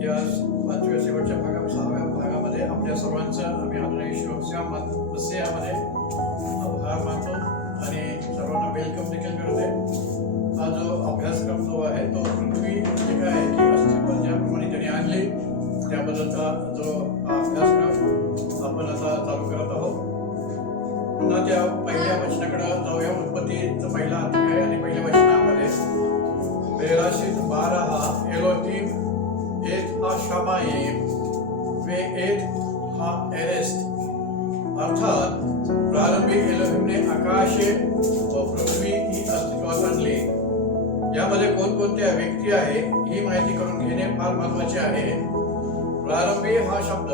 या पाचव्या शेवटच्या सहाव्या भागामध्ये आपल्या सर्वांचं आम्ही मसियामध्ये आभार मानतो आणि सर्वांना वेलकम देखील करते. हा जो अभ्यासक्रम जो आहे तो पृथ्वी जे काय आहे की अस्तित्वात ज्याप्रमाणे त्यांनी आणले त्याबद्दलचा जो अभ्यासक्रम आपण आता चालू करत आहोत. पुन्हा त्या पहिल्या वचनाकडे जाऊया. उत्पत्तीचा पहिला अध्याय आणि पहिल्या वचनामध्ये बेराशीत 12 एलोहिम एत हा शमायिम वे एत हा एरेस्ट, अर्थात प्रारंभी एलोहिमने आकाशे व पृथ्वी ही अस्तित्वात आणली. यामध्ये कोणकोणत्या व्यक्ती आहे ही माहिती करून घेणे फार महत्त्वाचे आहे. प्रारंभी हा शब्द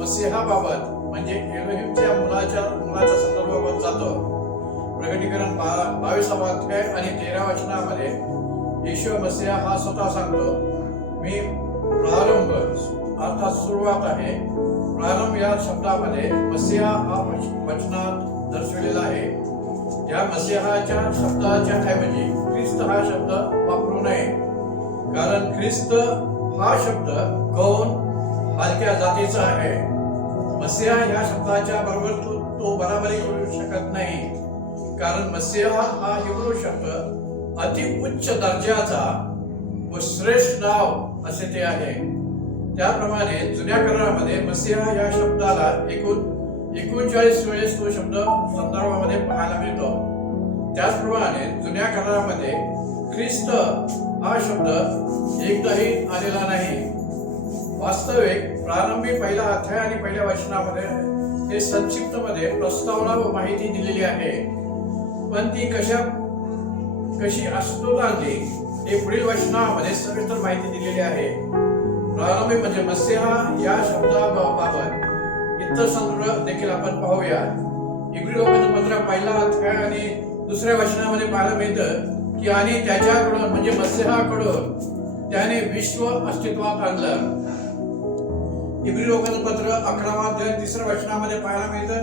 मसीहाबाबत म्हणजे एलोहिमच्या मुलाचा संदर्भात जातो. प्रकटीकरण 22 अध्याय आणि 13 वचनामध्ये येशू मसीहा हा स्वतः सांगतो, मी प्रारंभ अर्थात सुरुवात आहे. प्रारंभ या शब्दामध्ये मसीहा हा वचनात दर्शविलेला आहे. या मसीहाच्या शब्दाच्या ऐवजी ख्रिस्त हा शब्द वापरू नये, कारण ख्रिस्त हा शब्द गौण हलक्या जातीचा आहे. मसीहा या शब्दाच्या बरोबर तो बराबरी करू शकत नाही, कारण मसीहा हा हिब्रू शब्द अति उच्च दर्जाचा व श्रेष्ठ नाव असे ते आहे. त्याप्रमाणे जुन्या करारामध्ये मसीहा या शब्दाला एकूण 39 वेळेस तो शब्द संदर्भामध्ये पाहायला मिळतो. त्याचप्रमाणे जुन्या करारामध्ये ख्रिस्त हा शब्द एकदाही आलेला नाही. वास्तविक प्रारंभी पहिला अध्याय आणि पहिल्या वचनामध्ये हे संक्षिप्तमध्ये प्रस्तावना व माहिती दिलेली आहे, पण ती कशी अस्तित्वात आणली हे पुढील वचनामध्ये सविस्तर माहिती दिलेली आहे. प्रारंभी म्हणजे मसीहा या शब्दाबाबत इतर संदर्भ देखील आपण पाहूया. इब्री लोकांचं पत्र पहिला अध्याय आणि दुसऱ्या वचनामध्ये पाहायला मिळतं की आणि त्याच्याकडून म्हणजे मसीहाकडून त्याने विश्व अस्तित्वात आणलं. इब्री लोकांचं पत्र 11 अध्याय 3 वचनामध्ये पाहायला मिळतं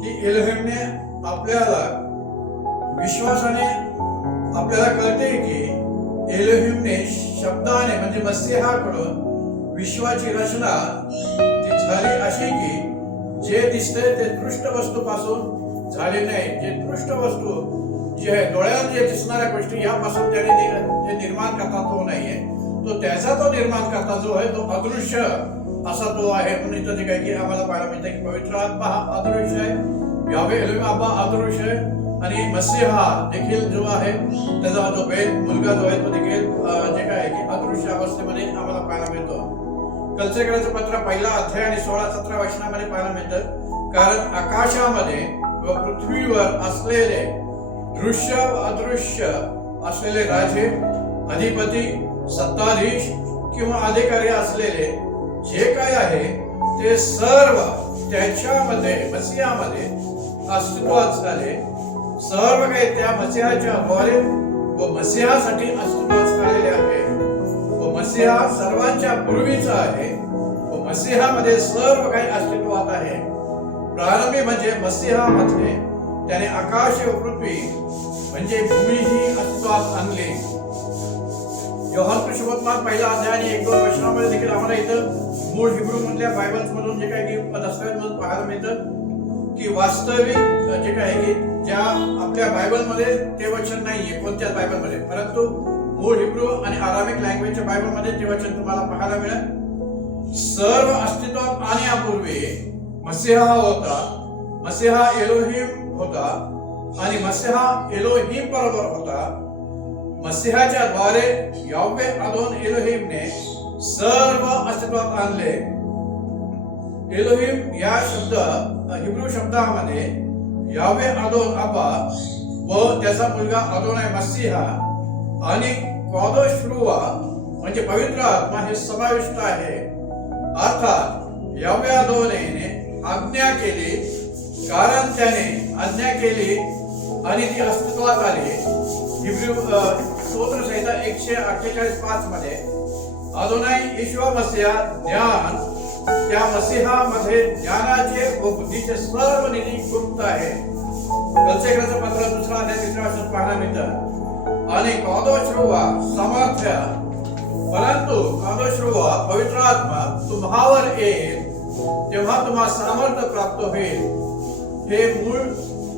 की एलोहिमने आपल्याला विश्वासाने आपल्याला कळते की एलोहिमने शब्दाने म्हणजे मसीहाकडून विश्वाची रचना ती झाली अशी की जे दिसते ते दृष्ट वस्तूपासून झाले नाही. जे दृष्ट वस्तू जे आहे डोळ्याला जे दिसणाऱ्या गोष्टी यापासून त्याने जे निर्माण करता तो नाहीये, तो त्याचा तो निर्माण करता जो आहे तो अदृश्य असा तो आहे. म्हणून इथं जे काही की आम्हाला पाहायला मिळतं की पवित्र आत्मा हा अदृश्य आहे, यावे एलोहिम आबा अदृश्य आहे आणि मसीहा देखील जो आहे त्याचा जो मुलगा जो आहे तो देखील जे काय आहे की अदृश्य अवस्थेमध्ये आम्हाला पाहायला मिळतो. कलसेकराचं पत्र पहिला अध्याय आणि 16-17 वचनामध्ये पाहायला मिळतं, कारण आकाशामध्ये व पृथ्वीवर असलेले दृश्य व अदृश्य असलेले राजे, अधिपती, सत्ताधीश किंवा अधिकारी असलेले जे काय आहे ते सर्व त्याच्यामध्ये मसीहामध्ये अस्तित्वात झाले. सर्व काही त्या मसीहाच्या द्वारे व मसीहासाठी अस्तित्वात आलेले आहे व मसीहा सर्वांच्या पूर्वीचा आहे व मसीहामध्ये सर्व काही अस्तित्वात आहे. प्रारंभी म्हणजे मसीहामध्ये त्याने आकाश व पृथ्वी म्हणजे भूमीही अस्तित्वात आणली. योहान सुसमाचार पहिला अध्याय आणि 1-2 वचनामध्ये देखील आम्हाला इथं मूळ हिब्रू मधल्या बायबल्स मधून जे काही दस्तावेज मधून पाहायला मिळतं की वास्तविक जे काय की ज्या आपल्या बायबलमध्ये ते वचन नाहीये कोणत्याच बायबलमध्ये, परंतु मूळ हिब्रू आणि अरामिक लँग्वेजच्या बायबलमध्ये ते वचन तुम्हाला पाहायला मिळेल. सर्व अस्तित्वात आणण्यापूर्वी मसीहा होता, मसीहा एलोहिम होता आणि मसीहा एलोहिम बरोबर होता. मसीहाच्या द्वारे यावे अदोन एलोहिमने सर्व अस्तित्वात आणले. एलोहिम या शब्द हिब्रू शब्दामध्ये यावे अदोन अब्बा व त्याचा मुलगा अदोनाय मसीहा आणि कॉदोश रुआ म्हणजे पवित्र आत्मा हे समाविष्ट आहे. अर्थात यावे अदोनेने आज्ञा केली, कारण त्याने आज्ञा केली आणि ती अस्तित्वात आली. हिब्रू स्तोत्र संहिता 148:5 मध्ये अदोनाय येशू मसीहा ज्ञान, त्या मसीहामध्ये ज्ञानाचे व बुद्धीचे सर्व निधी गुप्त आहे. कलसेकराचं पत्र 2 अध्याय 3 वचन पाहायला मिळतं. आणि कॉदोश रुआ सामर्थ्य परंतु कादोश्रुवा पवित्र आत्मा तुम्हावर येईल तेव्हा तुम्हाला सामर्थ्य प्राप्त होईल. हे मूळ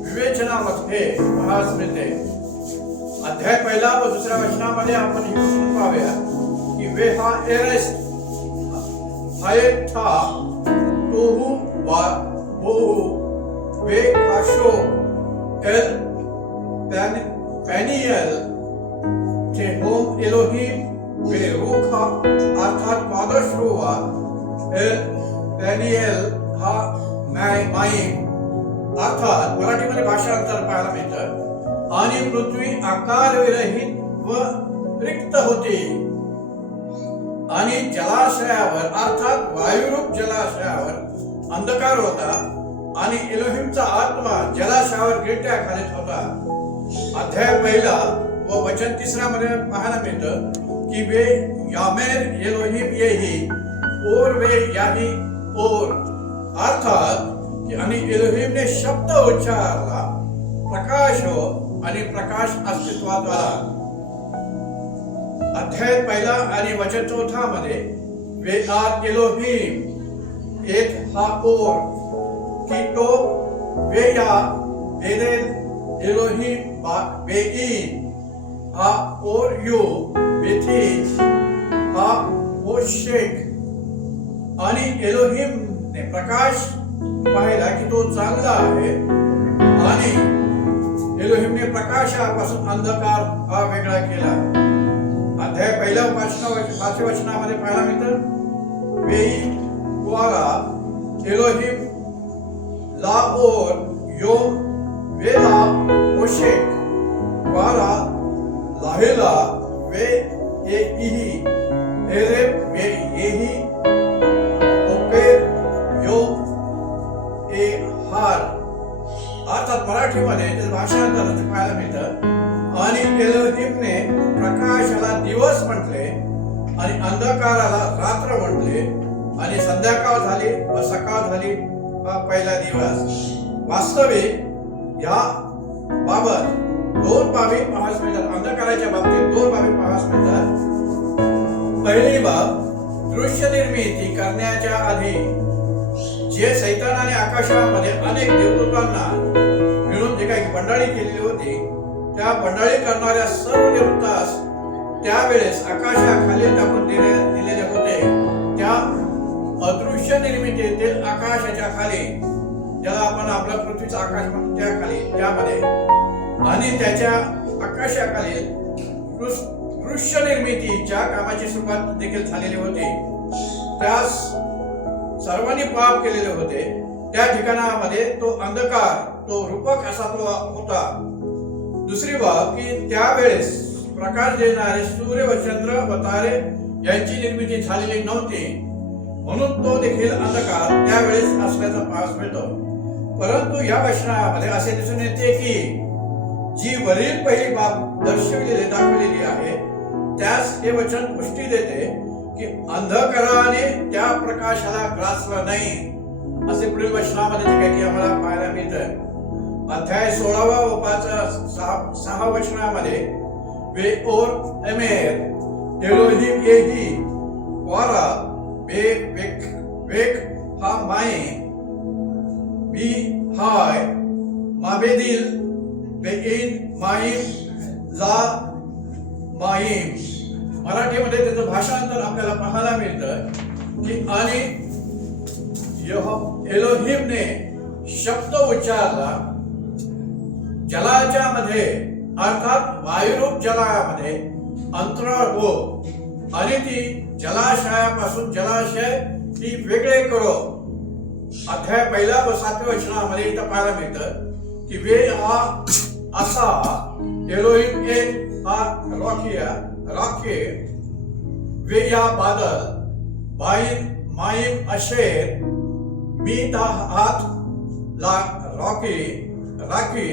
विवेचनामध्ये पाहायला मिळते. अध्याय 1 व 2 वचनामध्ये आपण हे गोष्ट पाहूया की वे हा एरेस्ट हायथा तोहू वा बोहू वे काशो एल पॅनियल होम एलोहिम वे रूखा अर्थात कादोश्रुवा एल पॅनियल हा माईम अर्थात मराठीमध्ये भाषांतर पाहायला मिळतं. आणि पृथ्वी आकार विरहित व रिक्त होती आणि जलाशयावर अर्थात वायुरूप जलाशयावर अंधकार होता आणि एलोहिमचा आत्मा जलाशयावर गिरट्या घालत होता. अध्याय 1 व वचन 3 मध्ये पाहायला मिळतं की वे यामेर एलोहिम येही और वे याही और अर्थात आणि एलोहिमने शब्द उच्चारला प्रकाश हो आणि प्रकाश अस्तित्वात आला. अध्याय 1 आणि वचन 4 मध्ये वे आर एलोहिम एक हा और कीटो वे या बेरेल एलोहिम बेईन हा और यू बेथी हा ओशेक आणि एलोहिम ने प्रकाश पाहिला की तो चांगला आहे आणि एलोहिमने प्रकाशापासून अंधकार हा वेगळा केला. अध्याय 1 5 वचनामध्ये पाहायला मिळतं वेई द्वारा एलोहिम ला और योम वेला ओशेक द्वारा लाहेला वे येही एरेब वे येही ओपेर योम हार अर्थात मराठीमध्ये त्याचं भाषांतर पाहायला मिळतं. आणि एलोहिमने प्रकाशाला दिवस म्हटले आणि अंधकाराला रात्र म्हटले आणि संध्याकाळ झाली व सकाळ झाली हा पहिला दिवस. वास्तविक या बाबत 2 बाबी पाहायला मिळतात. अंधकाराच्या बाबतीत 2 बाबी पाहायला मिळतात. पहिली बाब दृश्य निर्मिती करण्याच्या आधी जे सैतानाने आकाशामध्ये अनेक देवदूतांना मिळून जे काही बंडाळी केलेली होती त्या बंडाळी करणाऱ्या सर्व देवतास त्यावेळेस आकाशाखाली टाकून दिलेले होते. त्या अदृश्य निर्मितीतील आकाशाच्या खाली ज्याला आपण आपल्या पृथ्वीचं आकाश म्हणतो त्या खाली त्यामध्ये आणि त्याच्या आकाशाखाली दृश्य निर्मितीच्या कामाची सुरुवात देखील झालेली होती. त्यास सर्वांनी पाप केलेले होते. त्या ठिकाणामध्ये तो अंधकार तो रूपक असा तो होता. दुसरी बाब की त्यावेळेस प्रकाश देणारे सूर्य व चंद्र व तारे यांची निर्मिती झालेली नव्हती म्हणून तो देखील अंधकार त्यावेळेस असल्याचा पास मिळतो. परंतु या वचनामध्ये असे दिसून येते की जी वरील पहिली बाब दाखवलेली आहे त्यास हे वचन पुष्टी देते की अंधकाराने त्या प्रकाशाला ग्रासलं नाही असे पुढील वचनामध्ये जे काही आम्हाला पाहायला मिळतं. अध्याय 16 व 6 वचनामध्ये वे और एमेर एलोहिम येही वारा बे वेक हा माई बी हाय माबेदिल बेइन माईम ला माईम. मराठीमध्ये त्याचं भाषांतर आपल्याला पाहायला मिळतं की आणि एलोहिमने शब्द उच्चारला जलाच्या मध्ये अर्थात वायुरूप जलामध्ये अंतराळ हो आणि ती जलाशयापासून जलाशय ती वेगळे करो. अध्याय 1 व 7 वचनामध्ये इथं पाहायला मिळतं की वे हा असा एलोहिम एक हा रॉके वे या बादल बाईन माईम अशेर मी ता हात ला राखी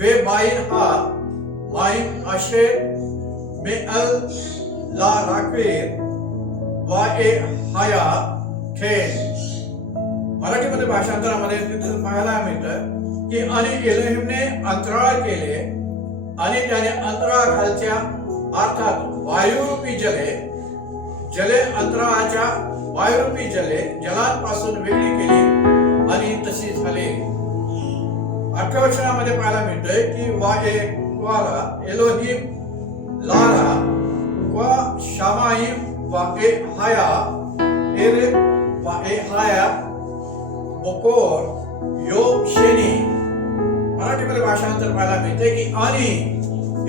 वे बाईन हा माईम अशेर मे अल ला राखीर वा ए हाया खेन. मराठीमध्ये भाषांतरामध्ये पाहायला मिळतं की आणि एलोहिमने अंतराळ केले आणि त्याने अंतराळाखालच्या अर्थात वायुरूपी जले जले अंतराळाच्या वायुरूपी जलांपासून वेगळी केली आणि तशी झाले. 8व्या वचनामध्ये पाहायला मिळतंय की वाला एलोहिम लारा वा शामाईम वा ए हाया एरे वा ए हाया बोकोर योब शेनी. मराठीमध्ये भाषांतर पाहायला मिळते की आणि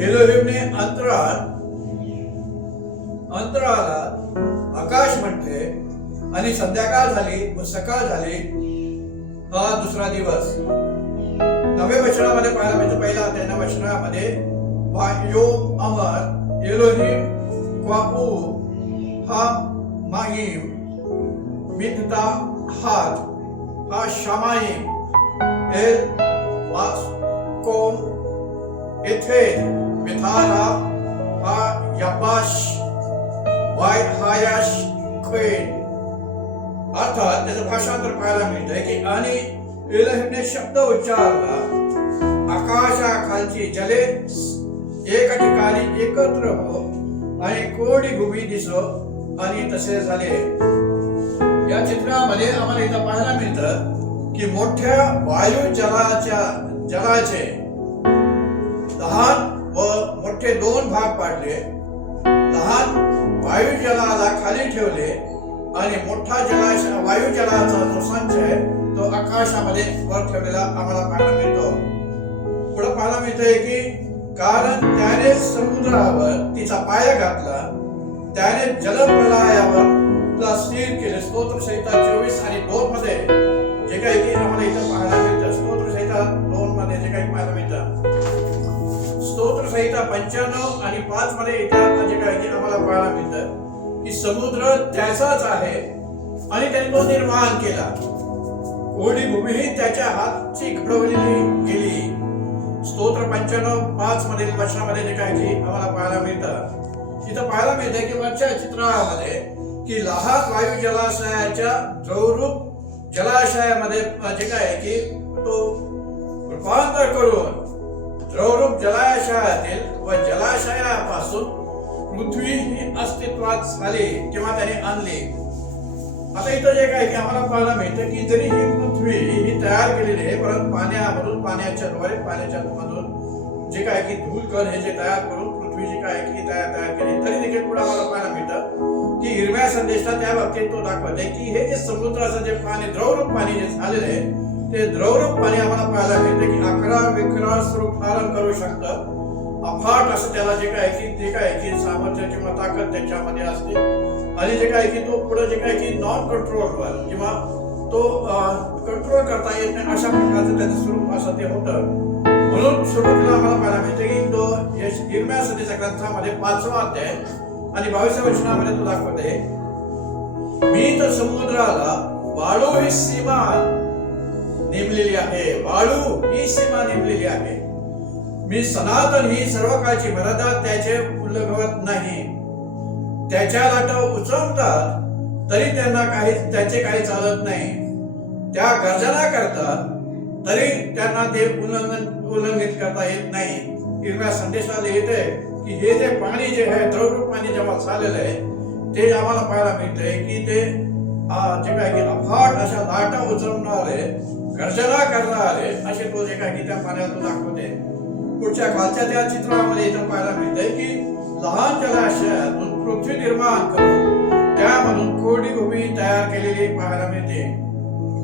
एलोहिमने अंतराळाला आकाश म्हटले आणि संध्याकाळ झाली व सकाळ झाली हा दुसरा दिवस. 9व्या वचनामध्ये पाहायला मिळतं पहिल्या अध्यायाच्या वचनामध्ये वायो अमर एलोहिम क्वाऊ हा माहीम मित्ता हात हा शामाईम एल वास्कोम एथेद मिथारा हा याबाश वाय हायाश खेन. अर्थात त्याचं भाषांतर पाहायला मिळतंय की आणि एलोहिमने शब्द उच्चारला, आकाशाखालची जले एका ठिकाणी एकत्र हो आणि कोरडी भूमी दिसो आणि तसे झाले. या चित्रामध्ये आम्हाला इथं पाहायला मिळतं की मोठ्या वायू जलाचे लहान व मोठे दोन भाग पाडले. लहान वायू जलाला खाली ठेवले आणि मोठा वायू जलाचा जो संच आहे तो आकाशामध्ये वर ठेवलेला आम्हाला पाहायला मिळतो. पुढे पाहायला मिळतंय की कारण त्याने समुद्रावर तिचा पाय घातला, त्याने जलप्रलयावर तुला स्थिर केले. स्तोत्रसंहिता 24 आणि 2 मध्ये जे काही की आम्हाला इथं पाहायला मिळतं. स्तोत्रसंहिता 2 मध्ये जे काही पाहायला मिळतं, स्तोत्रसंहिता 95 आणि 5 मध्ये इथं जे काही की आम्हाला पाहायला मिळतं की समुद्र त्याचाच आहे आणि त्याने तो निर्माण केला. कोरडी भूमीही त्याच्या हातची घडवलेली गेली. स्तोत्र 95:5 मधील वचनामध्ये जे काही की आम्हाला पाहायला मिळतं, इथं पाहायला मिळतं की वरच्या चित्रामध्ये की लहान वायू जलाशयाच्या द्रवरूप जलाशयामध्ये जे काय की तो रूपांतर करून द्रवरूप जलाशयातील व जलाशयापासून पृथ्वी ही अस्तित्वात झाली किंवा त्याने आणली. आता इथं जे काही की आम्हाला पाहायला मिळतं की जरी ही पृथ्वी ही तयार केलेली आहे, परंतु पाण्याच्या द्वारे पाण्याच्या मधून जे काय की धूलकण हे जे तयार करून पृथ्वी जी काय की तयार केली, तरी देखील पुढे आम्हाला पाहायला मिळतं की हिरव्या संदेशात त्या बाबतीत तो दाखवत आहे की हे जे समुद्राचं जे पाणी द्रवरूप पाणी जे झालेलं आहे ते द्रवरूप पाणी आम्हाला पाहायला मिळतं की 11 स्वरूप धारण करू शकतं. अफाट असं त्याला जे काय की सामर्थ्य किंवा ताकद त्याच्यामध्ये असते आणि जे काय की तो पुढे जे काय की नॉन कंट्रोलवर किंवा तो कंट्रोल करता येत नाही अशा प्रकारचं त्याचं स्वरूप असं ते होतं. म्हणून सुरुवातीला आम्हाला पाहायला मिळते की तो हिरव्या संदेशा ग्रंथामध्ये 5वा अध्याय आणि 22व्या वचनामध्ये तो दाखवते, मी तर समुद्राला वाळू ही सीमा नेमलेली आहे. वाळू ही सीमा नेमलेली आहे. मी सनातन ही सर्व काळची मर्यादा त्याचे उल्लंघवत नाही. त्याच्या लाटा उचलतात तरी त्यांना त्याचे काही चालत नाही. त्या गर्जना करतात तरी त्यांना ते उल्लंघित करता येत नाही. हिरव्या संदेशाला येते की हे जे पाणी जे आहे द्रवरूप पाणी जेव्हा झालेलं आहे ते आम्हाला पाहायला मिळतंय की ते जे काय की अफाट अशा लाटा उचलणारे गर्जना करणारे असे तो जे काय की त्या पाण्याला तो दाखवते. पुढच्या खालच्या त्या चित्रामध्ये इथं पाहायला मिळतंय की लहान जलाशयातून पृथ्वी निर्माण करून त्यामधून कोरडी भूमी तयार केलेली पाहायला मिळते.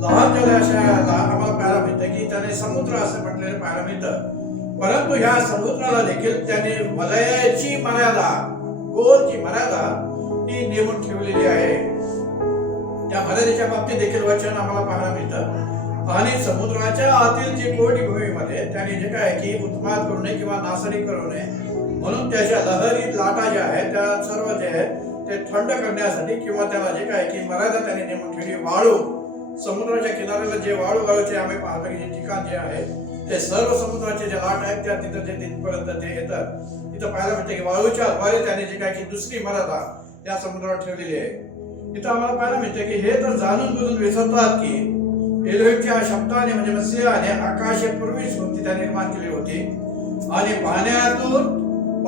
लहान जलाशयाला आम्हाला पाहायला मिळतं की त्याने समुद्र असं म्हटलेलं पाहायला मिळतं. परंतु ह्या समुद्राला देखील त्याने वलयाची मर्यादा, गोलची मर्यादा ही नेमून ठेवलेली आहे. त्या मर्यादेच्या बाबतीत देखील वचन आम्हाला पाहायला मिळतं. आणि समुद्राच्या आतील जी कोरडी भूमीमध्ये त्याने जे काय की उत्पाद करू नये किंवा नासडी करू नये म्हणून त्याच्या लहरी लाटा ज्या आहेत त्या सर्व जे आहे ते थंड करण्यासाठी किंवा त्याला जे काय की मर्यादा त्याने नेमून ठेवली. वाळू समुद्राच्या किनाऱ्याला जे वाळूचे आम्ही पाहतो की जे ठिकाण जे आहे ते सर्व समुद्राचे जे लाट आहेत त्या तिथं जे तिथपर्यंत ते येतात. इथं पाहायला मिळतं की वाळूच्या द्वारे त्याने जे काय की दुसरी मर्यादा त्या समुद्रावर ठेवलेली आहे. इथं आम्हाला पाहायला मिळतं की हे तर जाणून बुजून विसरतात की एलोहिमच्या शब्दाने म्हणजे मसीहाने आकाशापूर्वीच त्या निर्माण केली होती आणि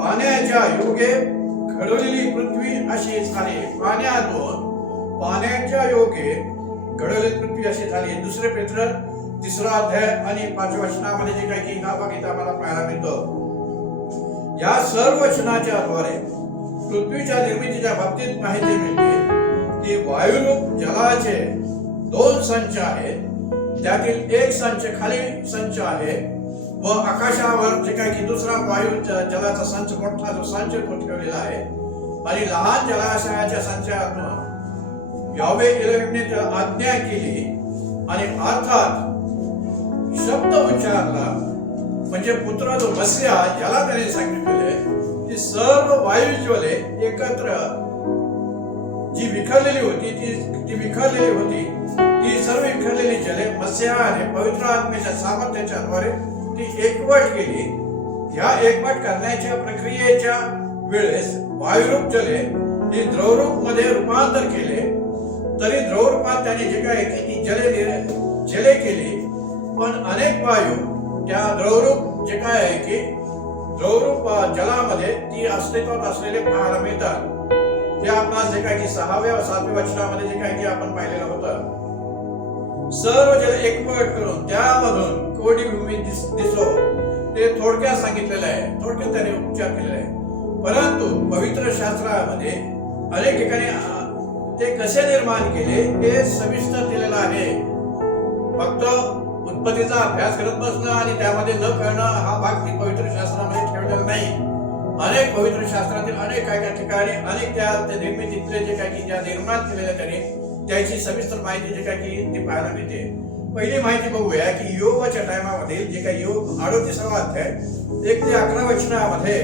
पाण्याच्या योगे घडवलेली पृथ्वी अशी झाली पाण्यातून पाण्याच्या योगे घडवलेली पृथ्वी अशी झाली. दुसरे पेत्र 3 अध्याय आणि 5 वचनामध्ये जे काही की हा भाग इथं आम्हाला पाहायला मिळतो. या सर्व वचनाच्या द्वारे पृथ्वीच्या निर्मितीच्या बाबतीत माहिती मिळते की वायुरूप जलाचे 2 संच आहेत. त्यातील एक संच खाली संच आहे व आकाशावर जे काही की दुसरा वायू जलाचा संच मोठा जो संच तो ठेवलेला आहे. आणि लहान जलाशयाच्या संचातून यावे इलेव्हनने आज्ञा केली आणि अर्थात शब्द उच्चारला म्हणजे पुत्र जो मसीहा याला त्याने सांगितलेले की सर्व वायुज्वले एकत्र जी विखरलेली होती ती विखरलेली होती ती सर्व विखरलेली जले मसीहाने पवित्र आत्म्याच्या सामर्थ्याच्या द्वारे ती एकवट केली. या एकवट करण्याच्या प्रक्रियेच्या वेळेस वायुरूप जले ही द्रवरूप मध्ये रूपांतर केले. तरी द्रवरूपात त्याने जे काही ती जले केली पण अनेक वायू त्या द्रवरूप जे काय आहे की द्रवरूप जलामध्ये ती अस्तित्वात असलेले पाहायला मिळतात. ते आपणास जे काही की 6व्या व 7व्या वचनामध्ये जे काही की आपण पाहिलेलं होतं. सर्व जल एकवट करून त्यामधून कोरडी भूमी दिसो ते थोडक्यात सांगितलेलं आहे. थोडक्यात त्याने उपचार केलेला आहे. परंतु पवित्र शास्त्रामध्ये अनेक ठिकाणी ते कसे निर्माण केले हे सविस्तर केलेलं आहे. फक्त उत्पत्तीचा अभ्यास करत बसणं आणि त्यामध्ये न कळणं हा भाग ती पवित्र शास्त्रामध्ये ठेवलेला नाही. अनेक पवित्र शास्त्रातील अनेक काय ठिकाणी अनेक त्या निर्मितीतले जे काही ज्या निर्माण केलेल्या त्याने त्याची सविस्तर माहिती जे काही ती पाहायला मिळते. पहिली माहिती बघूया की योगच्या टायमामध्ये जे काही योग 38वा अध्याय 1 ते 11 वचनामध्ये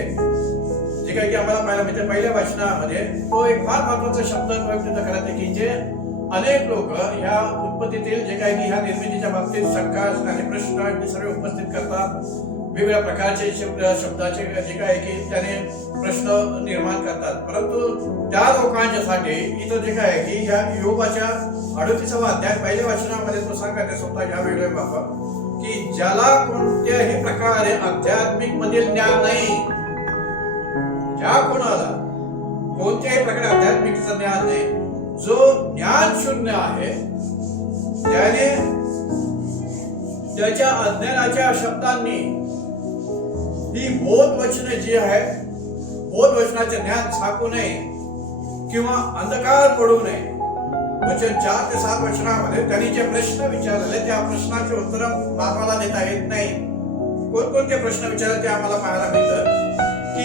जे काही की आम्हाला पाहायला मिळते. पहिल्या वचनामध्ये तो एक फार महत्वाचा शब्द व्यक्त करत आहे की जे अनेक लोक ह्या उत्पत्तीतील जे काही की ह्या निर्मितीच्या बाबतीत शंका आणि प्रश्न सर्व उपस्थित करतात. वेगवेगळ्या प्रकारचे शब्दाचे जे काही की त्याने प्रश्न निर्माण करतात. परंतु त्या लोकांच्यासाठी इथं जे काय की या योगाच्या 38वा अध्याय पहिल्या वचनामध्ये तो सांगत स्वतः या व्हिडिओ बाबत की ज्याला कोणत्याही प्रकारे आध्यात्मिक मधील ज्ञान नाही, ज्या कोणाला कोणत्याही प्रकारे आध्यात्मिकचं ज्ञान नाही, जो ज्ञान शून्य आहे त्याने त्याच्या अज्ञानाच्या शब्दांनी ही बोध वचने जी आहे बोध वचनाचे ज्ञान छापू नये किंवा अंधकार पडू नये. वचन 4 ते 7 वचनामध्ये त्यांनी जे प्रश्न विचारले त्या प्रश्नाचे उत्तर मानवाला देता येत नाही. कोणकोणते प्रश्न विचारले ते आम्हाला पाहायला मिळतं की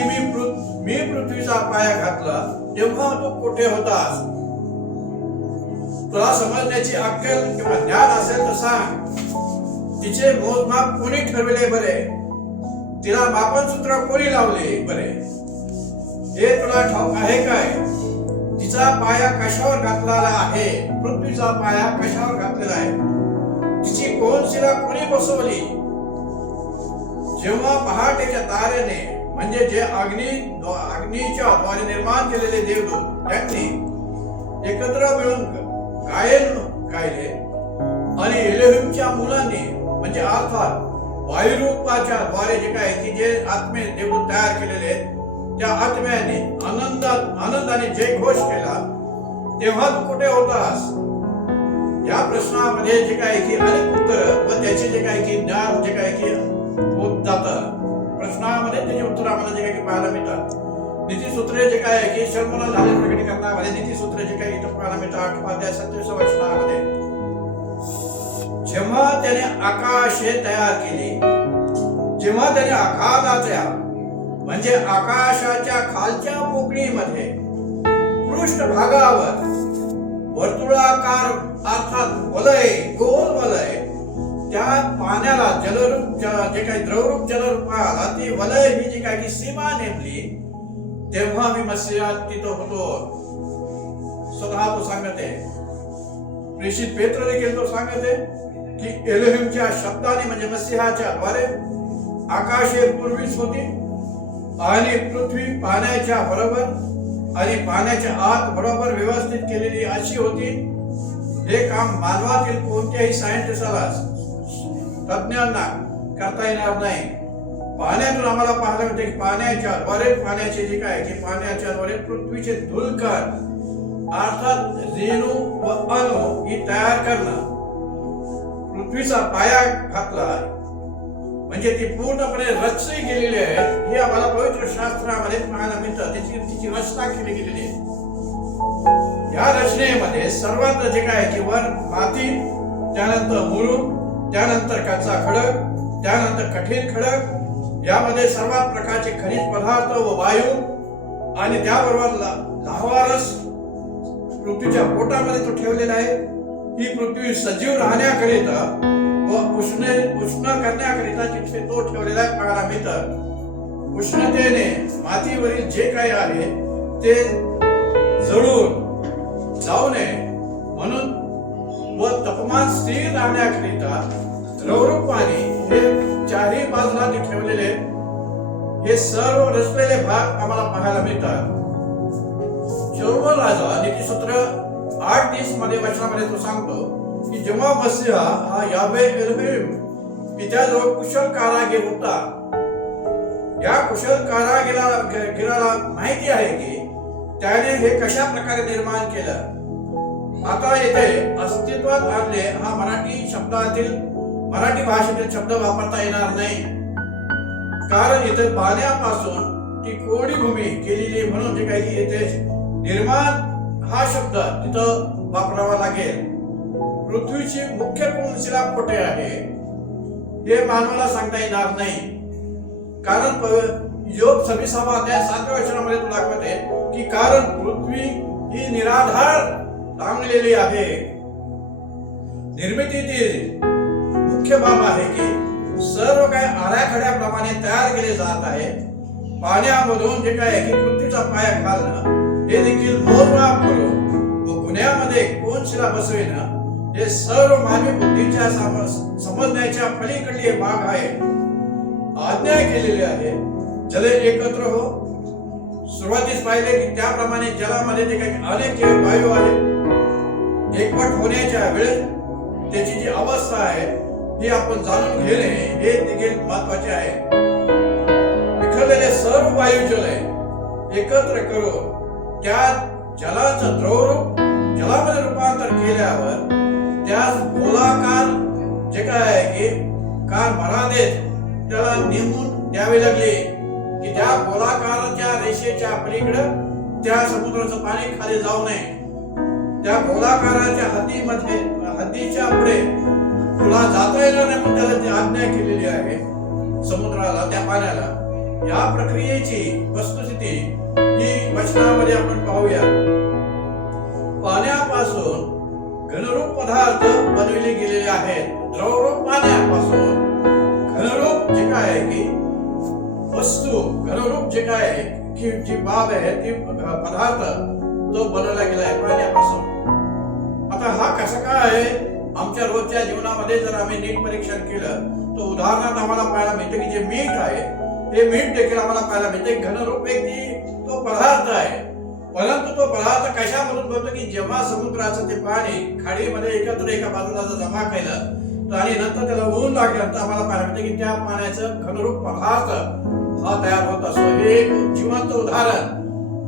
मी पृथ्वीचा पाया घातला तेव्हा तू कुठे होतास? तुला समजण्याची अक्कल किंवा ज्ञान असेल तर सांग. तिचे मोजमाप कोणी ठरविले बरे? तिला मापनसूत्र कोणी लावले बरे? हे तुला ठाऊक आहे काय? तिचा पाया कशावर घातलेला आहे? पृथ्वीचा पाया कशावर घातलेला आहे? तिची कोनशिला कोणी बसवली? जेव्हा पहाटेच्या तारेने म्हणजे जे अग्नीच्या द्वारे निर्माण केलेले देवदूत त्यांनी एकत्र मिळून गायन गायले आणि एलोहिमच्या मुलांनी म्हणजे अर्थात वायुरूपाच्या द्वारे जे काय की जे आत्मे देवदूत तयार केलेले त्या आत्म्याने आनंदाने जय घोष केला तेव्हा तू कुठे होतास? या प्रश्नामध्ये जे काय की अनेक उत्तर व त्याचे जे काय की ज्ञान जे काय की होत जातात. प्रश्नामध्ये त्याची उत्तर आम्हाला जे काही की पाहायला मिळतात. नीतिसूत्रे जे काय आहे की शर्मला झाले प्रकटीकरणामध्ये नीतिसूत्रे जे काही इथं पाहायला मिळतात 8 अध्याय 27 वचनामध्ये जेव्हा त्याने आकाशे तयार केली, जेव्हा त्याने आकाशाच्या म्हणजे आकाशाच्या खालच्या पोकळीमध्ये पृष्ठभागावर वर्तुळाकार अर्थात वलय गोल वलय त्या पाण्याला जलरूप जे काही द्रवरूप जलरूपाला ती वलय ही जी काही सीमा नेमली तेव्हा मी मसीहात तिथं होतो. स्वतः तो सांगते. प्रेषित पेत्र देखील तो सांगते की एलोहिमच्या शब्दाने म्हणजे मसीहाच्या द्वारे आकाशे पूर्वीच होती आणि पृथ्वी पाण्याच्या बरोबर आणि पाण्याच्या आत बरोबर व्यवस्थित केलेली अशी होती. हे काम मानवातील कोणत्याही सायंटिस्टला तज्ञांना करता येणार नाही. पाण्यातून आम्हाला पाहायला मिळते की पाण्याच्या द्वारे पाण्याचे जे काय की पाण्याच्या द्वारे पृथ्वीचे धूलकण अर्थात रेणू व अणु ही तयार करणं, पृथ्वीचा पाया घातला म्हणजे ती पूर्णपणे रचली गेलेली आहे हे आम्हाला पवित्र शास्त्रामध्ये पाहायला मिळतं. तिची रचना केली गेलेली आहे. या रचनेमध्ये सर्वात जे काय की वर माती, त्यानंतर मुरुम, त्यानंतर कच्चा खडक, त्यानंतर कठीण खडक, यामध्ये सर्वात प्रकारचे खनिज पदार्थ व वायू आणि त्याबरोबर लाव्हारस पृथ्वीच्या पोटामध्ये तो ठेवलेला आहे. ही पृथ्वी सजीव राहण्याकरिता व उष्ण करण्याकरिता तिथे तो ठेवलेला आहे पाहायला मिळतं. उष्णतेने मातीवरील जे काही आहे ते जळून जाऊ नये म्हणून व तापमान स्थिर राहण्याकरिता द्रवरूप पाणी हे चारही बाजूला ते ठेवलेले हे सर्व रचलेले भाग आम्हाला पाहायला मिळतात. शलोमोन राजा नीतिसूत्र 8:30 मध्ये वचनामध्ये तो सांगतो की जेव्हा मसीहा हा यावे एलोहिम पित्याजवळ कुशल कारागीर होता, या कुशल कारागिराला माहिती आहे की त्याने हे कशा प्रकारे निर्माण केलं. आता येथे अस्तित्वात आणले हा मराठी भाषेतील शब्द वापरता येणार नाही, कारण इथे पाण्यापासून ती कोरडी भूमी केलेली म्हणून जे काही येथे निर्माण हा शब्द तिथं वापरावा लागेल. पृथ्वीची मुख्य कोनशिला कोठे आहे हे मानवाला सांगता येणार नाही, कारण योग 26 अध्याय 7व्या वचनामध्ये तो दाखवते की कारण पृथ्वी ही निराधार टांगलेली आहे. निर्मितीतील मुख्य बाब आहे की सर्व काही आराखड्याप्रमाणे तयार केले जात आहे. पाण्यामधून जे काय की पृथ्वीचा पाया घालणं हे देखील मोजमाप करून व गुन्ह्यामध्ये कोनशिला बसविणं हे सर्व मानवी बुद्धीच्या समजण्याच्या पलीकडले भाग आहे. आज्ञा केलेली आहे जले एकत्र हो. सुरुवातीस पाहिले की त्याप्रमाणे जलामध्ये जे काही अनेक वायू आहेत एकवट होण्याच्या वेळेस त्याची जी अवस्था आहे ही आपण जाणून घेणे हे देखील महत्वाचे आहे. विखरलेले सर्व वायू जले एकत्र करून त्यात जलाचं द्रवरूप जलामध्ये रूपांतर केल्यावर त्यास गोलाकार जे काय आहे की कार मरादेत त्याला नेमून द्यावे लागले की त्या गोलाकाराच्या रेषेच्या पलीकडे त्या समुद्राचं पाणी खाली जाऊ नये. त्या गोलाकाराच्या हद्दीच्या पुढे तुला जाता येणार नाही म्हणून त्याला ती आज्ञा केलेली आहे समुद्राला, त्या पाण्याला. या प्रक्रियेची वस्तुस्थिती ही वचनामध्ये आपण पाहूया. पाण्यापासून घनरूप पदार्थ बनविले गेलेले आहेत. द्रवरूप पाण्यापासून घनरूप जे काय आहे की वस्तू, घनरूप जे काय आहे की जी बाब आहे ती पदार्थ तो बनवला गेला आहे पाण्यापासून. आता हा कसा काय आहे आमच्या रोजच्या जीवनामध्ये जर आम्ही नीट परीक्षण केलं तर उदाहरणार्थ आम्हाला पाहायला मिळते की जे मीठ आहे हे मीठ देखील आम्हाला पाहायला मिळते घनरूप एक तो पदार्थ आहे. परंतु तो पदार्थ कशामधून बनतो की जेव्हा समुद्राचं ते पाणी खाडीमध्ये एकत्र एका बाजूला जर जमा केलं तर आणि नंतर त्याला ऊन लागल्यानंतर आम्हाला पाहायला मिळते की त्या पाण्याचं घनरूप पदार्थ हा तयार होत असतो. हे एक जिवंत उदाहरण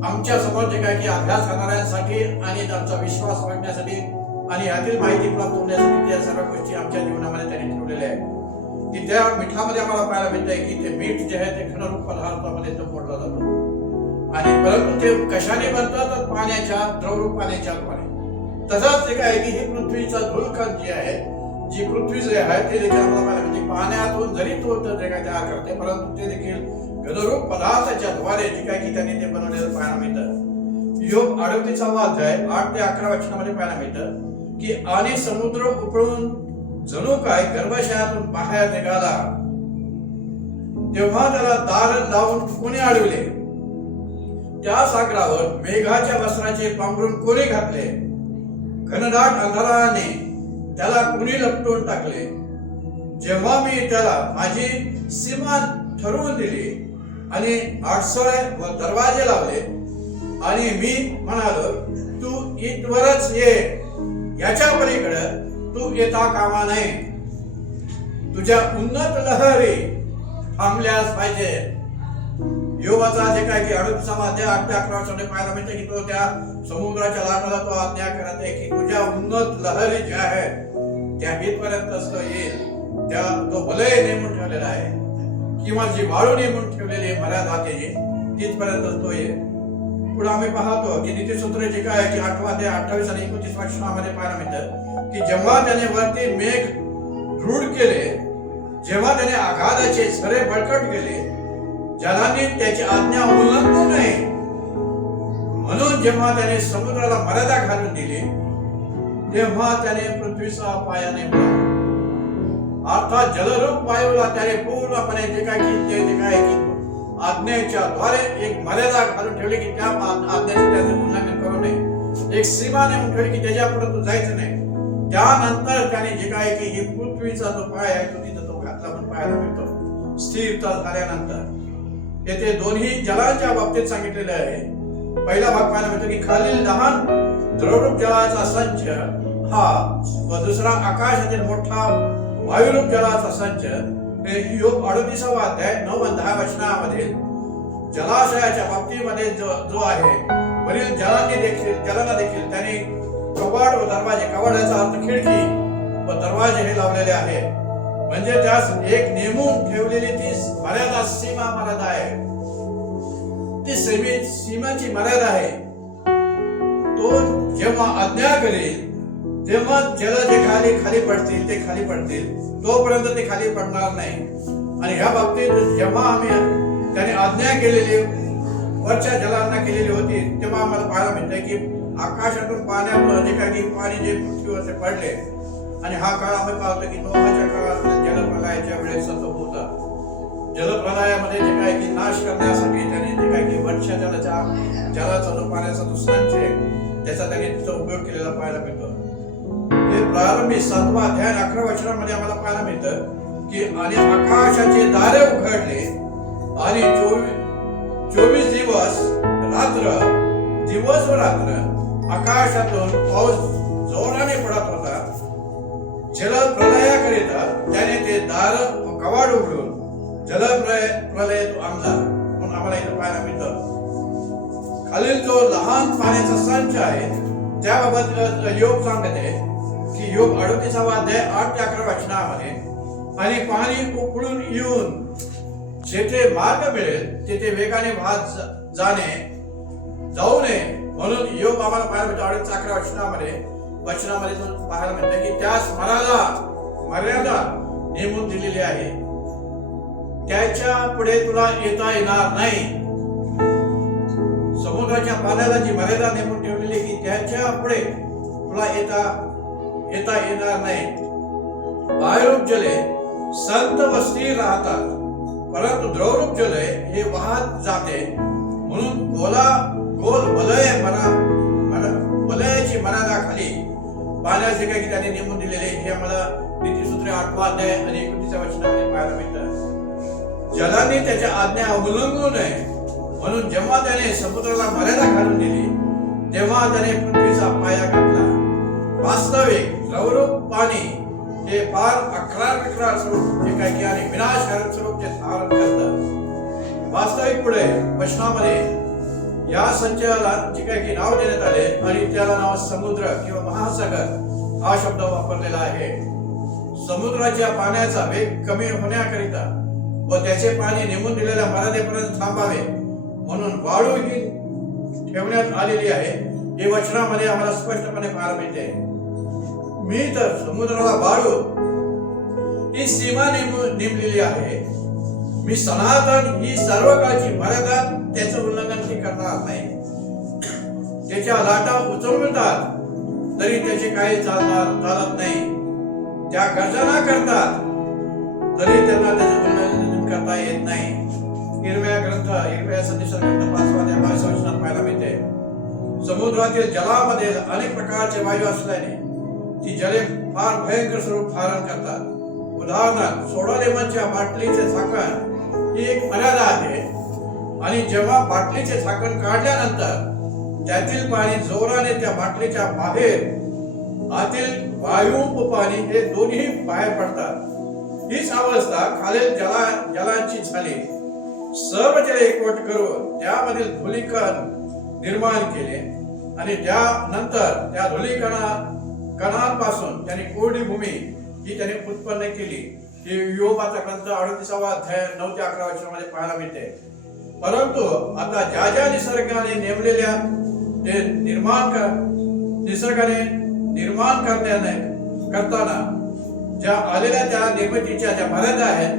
आमच्या समोर जे काय की अभ्यास करणाऱ्यांसाठी आणि त्यांचा विश्वास वाढण्यासाठी आणि यातील माहिती प्राप्त होण्यासाठी त्या सर्व गोष्टी आमच्या जीवनामध्ये त्यांनी ठेवलेल्या आहेत. की त्या मिठामध्ये आम्हाला पाहायला मिळतंय की ते मीठ जे आहे ते घनरूप पदार्थामध्ये तो मोडला जातो आणि परंतु ते कशाने बनतं तर पाण्याच्या द्रवरूप पाण्याच्या द्वारे. तसंच ते काय की ही पृथ्वीचा धूलकण जे आहे जी पृथ्वी जे आहे ते देखील आम्हाला पाहायला मिळते पाण्यातून जरी तो जे काय तयार करते परंतु ते देखील घनरूप पदार्थाच्या द्वारे जे काय की त्यांनी ते बनवलेलं पाहायला मिळतं. योग 38 अध्याय 8 ते 11 वचनामध्ये पाहायला मिळतं की आणि समुद्र उपळून जणू काय गर्भाशयातून बाहेर निघाला तेव्हा त्याला दार लावून कोणी अडवले. त्या सागरावर मेघाच्या वस्त्राचे पांघरून कोणी घातले. घनदाट अंधाराने त्याला कोणी लपटून टाकले. जेव्हा मी त्याला माझी सीमा ठरवून दिली आणि आडसळे व दरवाजे लावले आणि मी म्हणालो तू इथवरच ये, याच्या पलीकडे तू येता कामा नये. तुझ्या उन्नत लहरी थांबल्यास पाहिजे. योबाचा जे काय की 38 अध्याय 8 ते 11 वचनामध्ये पाहायला मिळते की तो त्या समुद्राच्या लाटाला तो आज्ञा करत आहे की तुझ्या उन्नत लहरी ज्या आहेत त्या हितपर्यंत तो येईल. त्या तो भले नेमून ठेवलेला आहे किंवा जी वाळू नेमून ठेवलेली मर्यादा त्याची तिथपर्यंत तो येईल. पुढे आम्ही पाहतो की नीतिसूत्र जे काय की 8 अध्याय 28 आणि 29 वचनामध्ये पाहायला मिळतं की जेव्हा त्याने वरती मेघ दृढ केले, जेव्हा त्याने आघाताचे झरे बळकट केले, जलांनी त्याची आज्ञा उल्लंघू नये म्हणून जेव्हा त्याने समुद्राला मर्यादा घालून दिली, तेव्हा त्याने पृथ्वीचा पाया नेमला. अर्थात जलरूप वायूला त्याने पूर्णपणे जे काय की आज्ञेच्या द्वारे एक मर्यादा घालून ठेवली की त्या आज्ञेचे त्याचे उल्लंघन करू नये. एक सीमा नेमून ठेवली की त्याच्या पुढे तू जायचं नाही. त्यानंतर त्याने जे काय की ही पृथ्वीचा जो पाय आहे तो तिथं तो घातला पण पाहायला मिळतो. स्थिरता झाल्यानंतर येथे दोन्ही जलांच्या बाबतीत सांगितलेले आहे. पहिला भाग पाहायला मिळतो की खालील लहान द्रवरूप जलाचा संच हा व दुसरा आकाशातील मोठा वायुरूप जलाचा संच. योग 38 अध्याय 9 आणि 10 वचनामध्ये जलाशयाच्या बाबतीमध्ये जो आहे वरील जलांना देखील त्याने कवाड व दरवाजे, कवाडाचा अर्थ खिडकी व दरवाजे हे लावलेले आहे. म्हणजे त्यास एक नेमून ठेवलेली ती मर्यादा, सीमा मर्यादा आहे. ती सीमाची मर्यादा आहे. तो जेव्हा आज्ञा करेल तेव्हा जल जे खाली पडतील ते खाली पडतील, तोपर्यंत ते खाली पडणार नाही. आणि ह्या बाबतीत जेव्हा आम्ही त्याने आज्ञा केलेली वरच्या जलांना केलेली होती तेव्हा आम्हाला पाहायला मिळते की आकाशातून पाण्यात जे काही पाणी जे पृथ्वीवर पडले. आणि हा काळ आम्ही पाहतो की नोहाच्या काळात जलप्रलयाच्या वेळेस तो होता. जलप्रलयामध्ये जे काही की नाश करण्यासाठी त्याने जे काही की वरच्या जलाचा जो पाण्याचा जो संच आहे त्याचा त्याने तिचा उपयोग केलेला पाहायला मिळतो. हे प्रारंभी 7 अध्याय 11 वचनामध्ये आम्हाला पाहायला मिळतं की आणि आकाशाचे दारे उघडले आणि 24 दिवस व रात्र आकाशातून पाऊस जोराने पडत होता. जलप्रलयाकरिता त्याने ते दार कवाड उघडून जलप्रलय तो आणला म्हणून आम्हाला इथं पाहायला मिळतं. खालील जो लहान पाण्याचा संच आहे त्याबाबत योग सांगते की योग 38 अध्याय 8 ते 11 वचनामध्ये आणि पाणी उकळून येऊन जेथे मार्ग मिळेल तेथे वेगाने वाहत जाऊ नये म्हणून योग आम्हाला पाहायला मिळतो. 38 11 वचनामध्ये तो पाहायला मिळतं की त्यास मर्यादा नेमून दिलेली आहे. त्याच्या पुढे तुला येता येणार नाही. समुद्राच्या पाण्याला जी मर्यादा नेमून ठेवलेली की त्याच्या पुढे तुला येता येणार नाही. वायुरूप जले संत व स्थिर राहतात, परंतु द्रवरूप जले हे वाहत जाते म्हणून गोल वलयाची मर्यादा खाली पाण्याचे काही त्याने नेमून दिलेले हे आम्हाला नीतिसूत्रे 8 अध्याय आणि 29 वचनामध्ये पाहायला मिळतं. जलाने त्याच्या आज्ञा उल्लंघू नये म्हणून जेव्हा त्याने समुद्राला मर्यादा घालून दिली तेव्हा त्याने पृथ्वीचा पाया घातला. वास्तविक द्रवरूप पाणी हे फार अकरार स्वरूप जे काही आणि विनाशकारक स्वरूप ते धारण करतात. वास्तविक पुढे वचनामध्ये या संचयाला जे काही की नाव देण्यात आले आणि त्याला नाव समुद्र किंवा महासागर हा शब्द वापरलेला आहे. समुद्राच्या पाण्याचा वेग कमी होण्याकरिता व त्याचे पाणी नेमून दिलेल्या मर्यादेपर्यंत थांबावे म्हणून वाळू ही ठेवण्यात आलेली आहे. हे वचनामध्ये आम्हाला स्पष्टपणे पाहायला मिळते. मी तर समुद्राला वाळू ही सीमा नेमलेली आहे. मी सनातन ही सर्व काळची मर्यादा त्याचं उल्लंघन करणार नाही. त्याच्या लाटा उचलतात तरी त्याचे काही चालत नाही. त्या गर्जना करतात तरी त्यांना त्याचे उल्लंघन करता येत नाही. इर्मिया संदेश ग्रंथ 5 अध्याय 22 वचनात पाहायला मिळते. समुद्रातील जलामध्ये अनेक प्रकारचे वायू असल्याने ती जले फार भयंकर स्वरूप धारण करतात. उदाहरणार्थ सोडा लेमनच्या बाटलीचे झाकण ही एक मर्यादा आहे आणि जेव्हा बाटलीचे झाकण काढल्यानंतर त्यातील पाणी जोराने त्या बाटलीच्या बाहेर आतील वायू व पाणी हे दोन्ही बाहेर पडतात. हीच अवस्था खालील जलांची झाली. सर्व जले एकवट करून त्यामधील धुलीकण निर्माण केले आणि त्यानंतर त्या कणांपासून त्यांनी कोरडी भूमी ही त्याने उत्पन्न केली. ही योबाचा ग्रंथ 38 अध्याय 9 ते 11 वचनामध्ये पाहायला मिळते. परंतु आता ज्या निसर्गाने नेमलेल्या ते निसर्गाने निर्माण करताना ज्या आलेल्या त्या निर्मितीच्या ज्या मर्यादा आहेत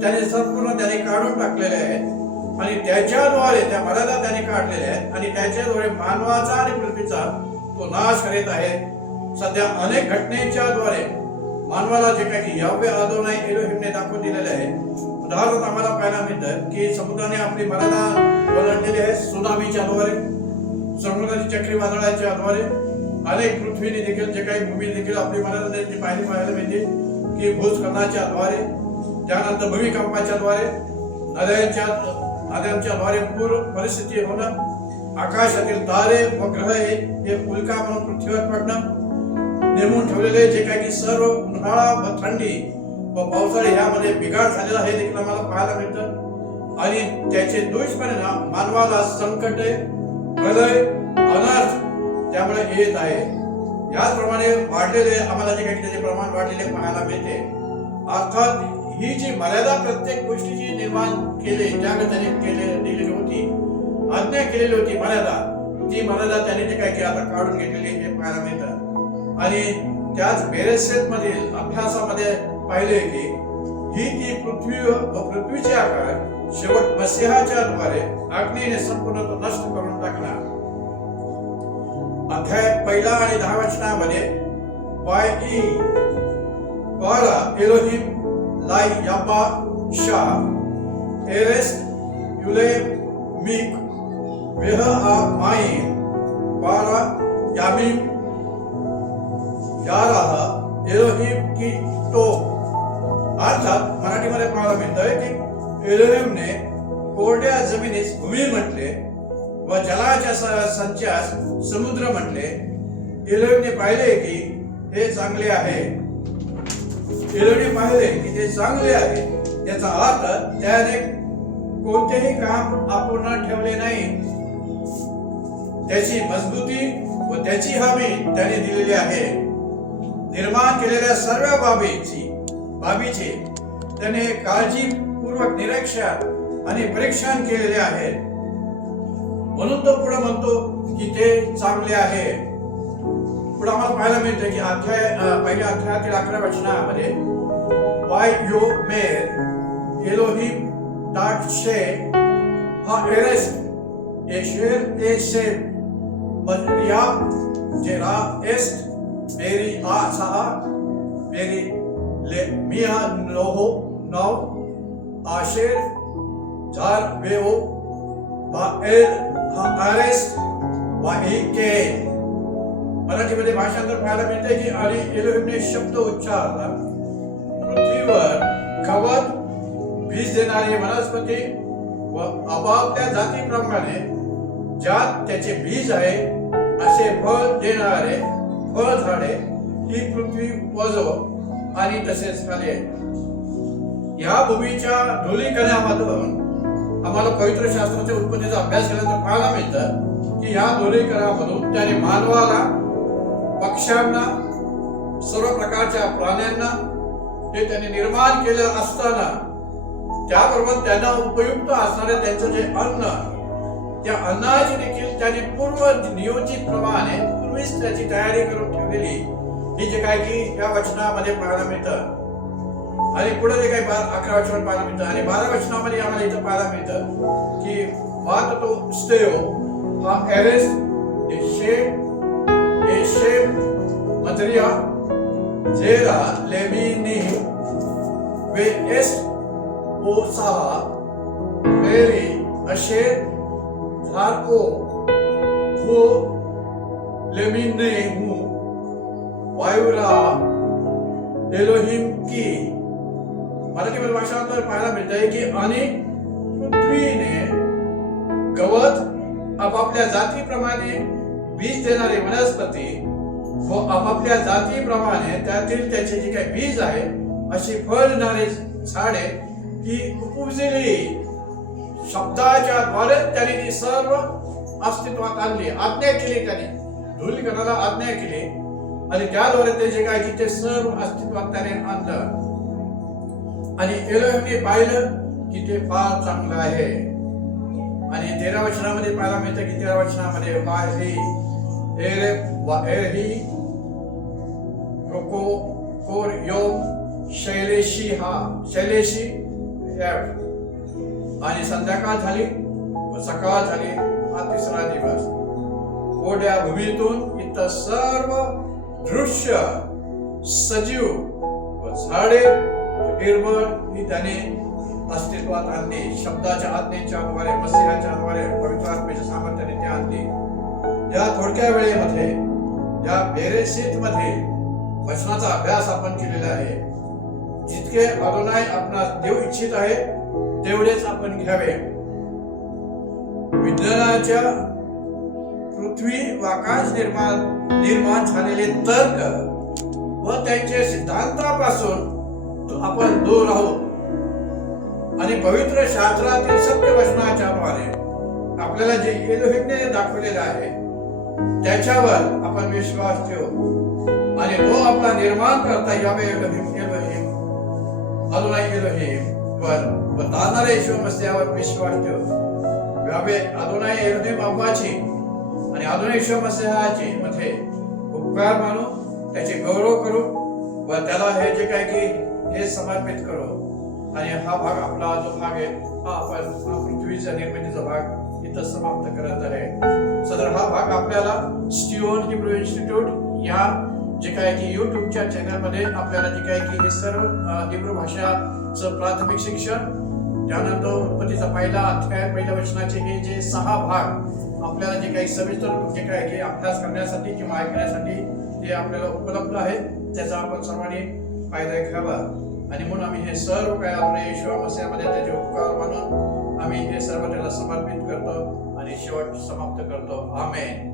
त्याने संपूर्ण त्याने काढून टाकलेल्या आहेत आणि त्याच्याद्वारे त्या मर्यादा त्याने काढलेल्या आहेत आणि त्याच्याद्वारे मानवाचा आणि पृथ्वीचा तो नाश करीत आहे. सध्या अनेक घटनेच्या द्वारे मानवाला जे काही यावे अदोनाय एलोहिमने दाखवून दिलेले आहे. उदाहरण आम्हाला पाहायला मिळतं की समुद्राने आपली मर्यादा ओलांडलेली आहे. सुनामीच्या द्वारे, समुद्राची चक्रीवादळाच्या द्वारे अनेक पृथ्वीने देखील जे काही भूमी देखील आपली मर्यादा त्यांची पाहायला मिळते की भूस्खलनाच्या द्वारे, त्यानंतर भूमिकंपाच्या द्वारे, नद्यांच्या द्वारे पूर परिस्थिती होणं, आकाशातील तारे व ग्रह हे उल्का म्हणून पृथ्वीवर पडणं, नेमून ठेवलेले जे काही सर्व उन्हाळा व थंडी व पावसाळी ह्यामध्ये बिघाड झालेला हे देखील आम्हाला पाहायला मिळतं आणि त्याचे दुष्परिणाम मानवाला संकटे, प्रलय, अनर्थ त्यामुळे येत आहे. याचप्रमाणे वाढलेले आम्हाला जे काही त्याचे प्रमाण वाढलेले पाहायला मिळते. अर्थात ही जी मर्यादा प्रत्येक गोष्टीची निर्माण केले त्याने दिलेली होती, आज्ञा केलेली होती मर्यादा, ती मर्यादा त्याने जे काही आता काढून घेतलेली हे पाहायला मिळतं. आणि त्याच बेरेसेत मधील अभ्यासामध्ये पाहिले की ही ती पृथ्वी व पृथ्वीचे आकार शेवट मसीहाच्या द्वारे अग्नीने संपूर्ण नष्ट करून टाकणार. अध्याय 1 आणि 10 वचनामध्ये वाई वारा एलोहिम लाई याबा शा एरेस युले मिक वेह आ माई वारा यामिम याराह एलोहिम की तो. अर्थात मराठीमध्ये पाहायला मिळतंय की एलोहिमने कोरड्या जमिनीस भूमी म्हटले व जलाच्या संचास समुद्र म्हटले. एलोहिमने पाहिले की हे चांगले आहे. एलोहिमने पाहिले की ते चांगले आहे याचा अर्थ त्याने कोणतेही काम अपूर्ण ठेवले नाही. त्याची मजबूती व त्याची हमी त्याने दिलेली आहे. निर्माण केलेल्या सर्व बाबीचे त्याने काळजीपूर्वक निरीक्षण आणि परीक्षण केलेले आहे. म्हणून तो पुढे म्हणतो की ते चांगले आहे. पुढे आम्हाला पाहायला मिळते की पहिल्या अध्यायातील 11 वचनामध्ये वाय यो मेर एलोहिम डाट शे हा एरेस एशेर एशे बरिया जेरा एस्ट मेरी आशा मेरी ले मिया नोहो नौ आशेर जार वेओ बाएल हारेस वाईके. मराठीमध्ये भाषांतर पाहायला मिळते की आणि एलोहिमने शब्द उच्चारला. पृथ्वीवर गवत, बीज देणारी वनस्पती व आपापल्या जातीप्रमाणे ज्यात त्याचे बीज आहे असे फळ देणारे फळ झाडे ही पृथ्वी उपजव आणि तसेच झाले. या भूमीच्या धुलीकणामधून आम्हाला पवित्र शास्त्राच्या उत्पत्तीचा अभ्यास केल्यानंतर पाहायला मिळतं की या धुलीकणामधून त्याने मानवाला, पक्ष्यांना, सर्व प्रकारच्या प्राण्यांना हे त्याने निर्माण केलं असताना त्याबरोबर त्यांना उपयुक्त असणारे त्यांचं जे अन्न, त्या अन्नाची देखील त्याने पूर्व नियोजित प्रमाणे पूर्वीच त्याची तयारी करून ठेवलेली ही जे काय की या वचनामध्ये पाहायला मिळतं. आणि पुढे जे काही 11 वचन पाहायला मिळतं आणि 12 वचनामध्ये आम्हाला इथं पाहायला मिळतं की वात तो स्टेओ हा एरेस एशे मजरिया जेरा लेमिनी वे एस ओसाहा मेरी अशेर झारको हो लेमिने हूँ वायुरा एलोहिम की. मराठी भाषांतर पाहायला मिळतंय की आणि पृथ्वीने गवत, आपापल्या जातीप्रमाणे बीज देणारे वनस्पती व आपापल्या जातीप्रमाणे त्यातील त्याचे जे काही बीज आहे अशी फळ देणारे झाडे ही उपजली. शब्दाच्या द्वारे त्याने ती सर्व अस्तित्वात आणली. आज्ञा केली, त्याने धूलिकणाला आज्ञा केली आणि त्याद्वारे ते जे काय की ते सर्व अस्तित्वात त्याने आणलं. आणि एलोहिमने पाहिलं की ते फार चांगलं आहे. आणि 13 वचनामध्ये पाहायला मिळतं की 13 वचनामध्ये शैलेशी आणि संध्याकाळ झाली व सकाळ झाली, हा तिसरा दिवस. कोरड्या भूमीतून इतर सर्व दृश्य सजीव व झाडे व हिरवळ ही त्याने अस्तित्वात आणली. शब्दाच्या आज्ञेच्या द्वारे, मसीहाच्या द्वारे, पवित्र आत्म्याच्या सामर्थ्याने ते आणली. या थोडक्या वेळेमध्ये या बेरेशीत मध्ये वचनाचा अभ्यास आपण केलेला आहे. जितके अदोनाय आपणास देऊ इच्छित आहे तेवढेच आपण घ्यावे. विज्ञानाच्या पृथ्वी व आकाश निर्माण झालेले तर्क व त्यांच्या सिद्धांतापासून आपण दूर आहोत आणि पवित्र शास्त्रातील सत्य वचनाच्या द्वारे आपल्याला जे एलोहिमने दाखवलेले आहे त्याच्यावर आपण विश्वास ठेवू आणि तो आपला निर्माण करता यावे. अदोनाय एलोहिम व तारणाऱ्या येशू मसीहावर विश्वास ठेवू यावे. अदोनाय एलोहिम अव्वाची आणि अदोनाय येशू मसीहाची मध्ये उपकार मानू, त्याचे गौरव करू व त्याला हे जे काय की हे समर्पित करू. आणि हा भाग आपला जो भाग आहे हा आपण पृथ्वीच्या निर्मितीचा भाग इथं समाप्त करत आहे. सदर हा भाग आपल्याला स्टीवन हिब्रू इन्स्टिट्यूट या जे काय की युट्यूबच्या चॅनल मध्ये आपल्याला जे काय की हे सर्व हिब्रू भाषाचं प्राथमिक शिक्षण, त्यानंतर उत्पत्तीचा पहिला अध्याय, पहिल्या वचनाचे हे जे 6 भाग आपल्याला जे काही सविस्तर जे काय की अभ्यास करण्यासाठी किंवा ऐकण्यासाठी ते आपल्याला उपलब्ध आहेत. त्याचा आपण सर्वांनी फायदा घ्यावा. आणि म्हणून आम्ही हे सर्व काय आपल्या येशू मसीहामध्ये त्याचे उपकार मानून आम्ही हे सर्व त्याला समर्पित करतो आणि शेवट समाप्त करतो. आमेन.